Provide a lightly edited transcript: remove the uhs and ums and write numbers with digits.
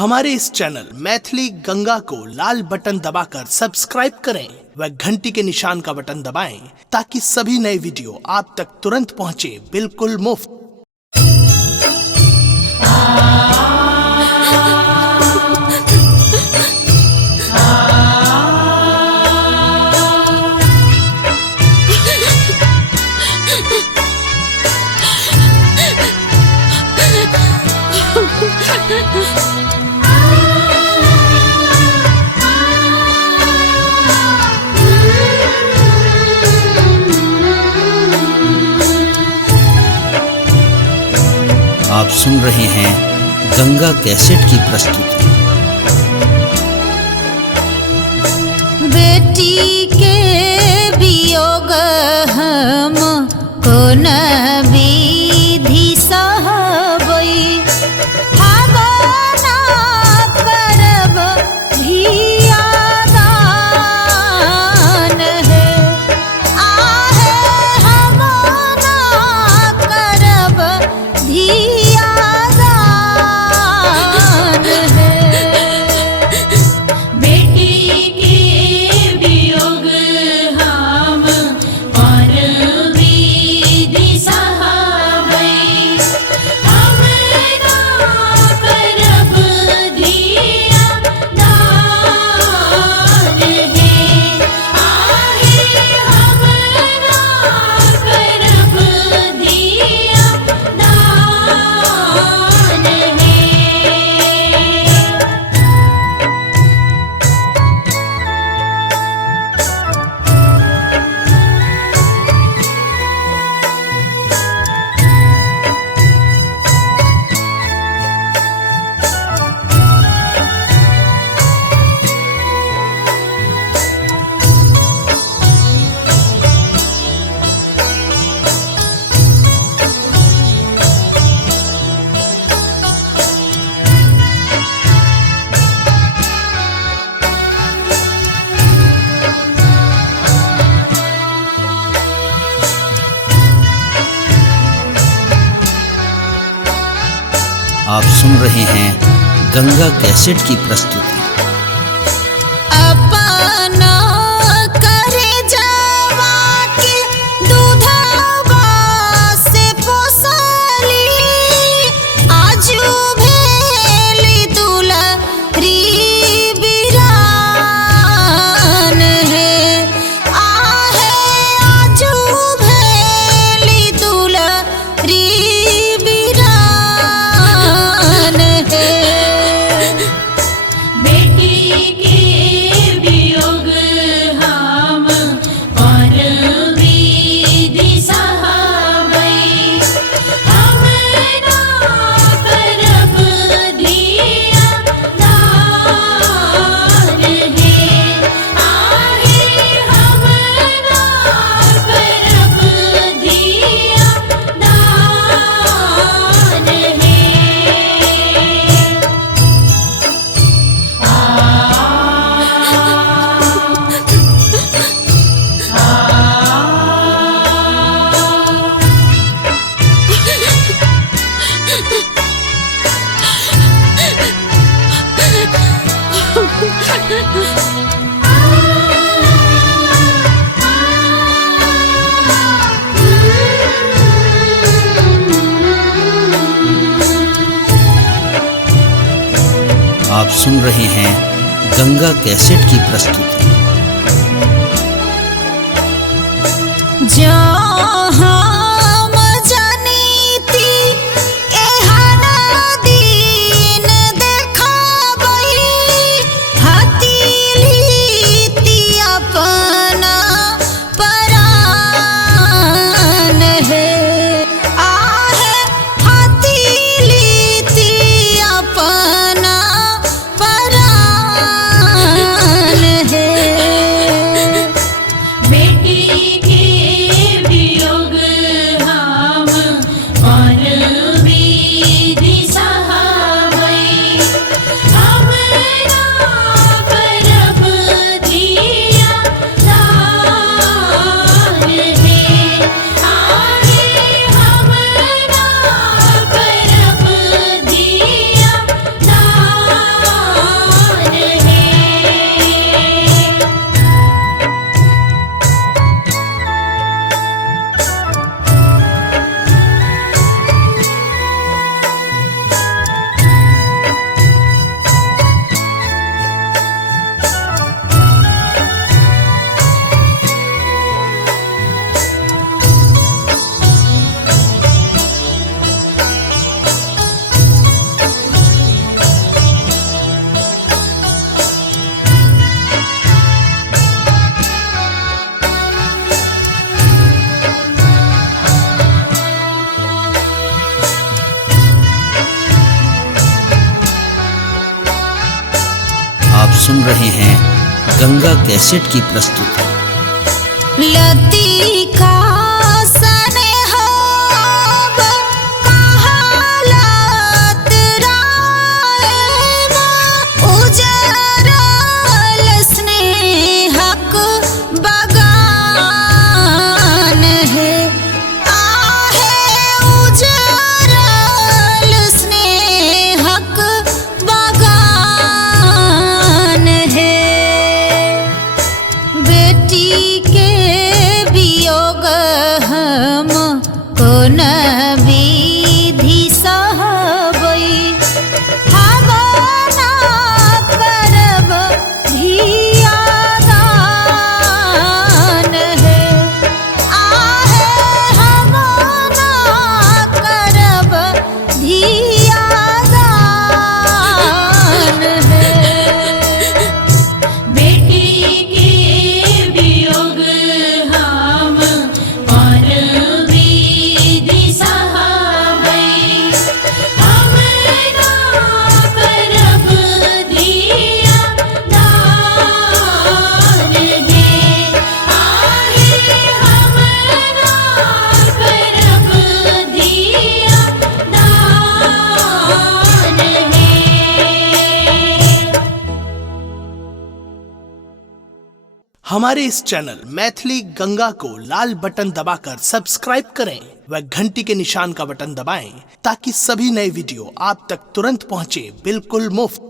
हमारे इस चैनल मैथिली गंगा को लाल बटन दबाकर सब्सक्राइब करें व घंटी के निशान का बटन दबाएं ताकि सभी नए वीडियो आप तक तुरंत पहुंचे बिल्कुल मुफ्त। आप सुन रहे हैं गंगा कैसेट की प्रस्तुति। बेटी के वियोग हम कोन विधि सहबै, हवन करब धिया दान है। आहे हवन करब धिया दान है। बेटी के वियोग हम कोन विधि सहबै, हवन करब धिया दान है। आहे हवन करब धिया दान है। आप सुन रहे हैं गंगा कैसेट की प्रस्तुति। अपना करे जवा के दूधवा से पोसली, आजू भेली दुलरी बिरान है। आहे आजू भेली दुलरी बिरान है। बेटी के वियोग हम कोन विधि सहबै, हवन करब धिया दान है। आहे हवन करब धिया दान है। आप सुन रहे हैं गंगा कैसेट की प्रस्तुति। हम जनिती एहन दिन देखबै, हतीली अपना परान है। आहे हतीली अपना परान है। बेटी के सुन रहे हैं गंगा कैसेट की प्रस्तुति। लतिका स्नेह कहालत रायवा उजरल स्नेहक बगान है। आहे उजरल स्नेहक बगान है। बेटी के वियोग हम कोन विधि सहबै हम ना करब धियादान है। आहे हम ना करब धियादान है। बेटी के वियोग हम और विधि सहाबै हम ना करब धियादान है। आहे हम ना करब धियादान है। हमारे इस चैनल मैथिली गंगा को लाल बटन दबाकर सब्सक्राइब करें व घंटी के निशान का बटन दबाएं ताकि सभी नए वीडियो आप तक तुरंत पहुंचे बिल्कुल मुफ्त।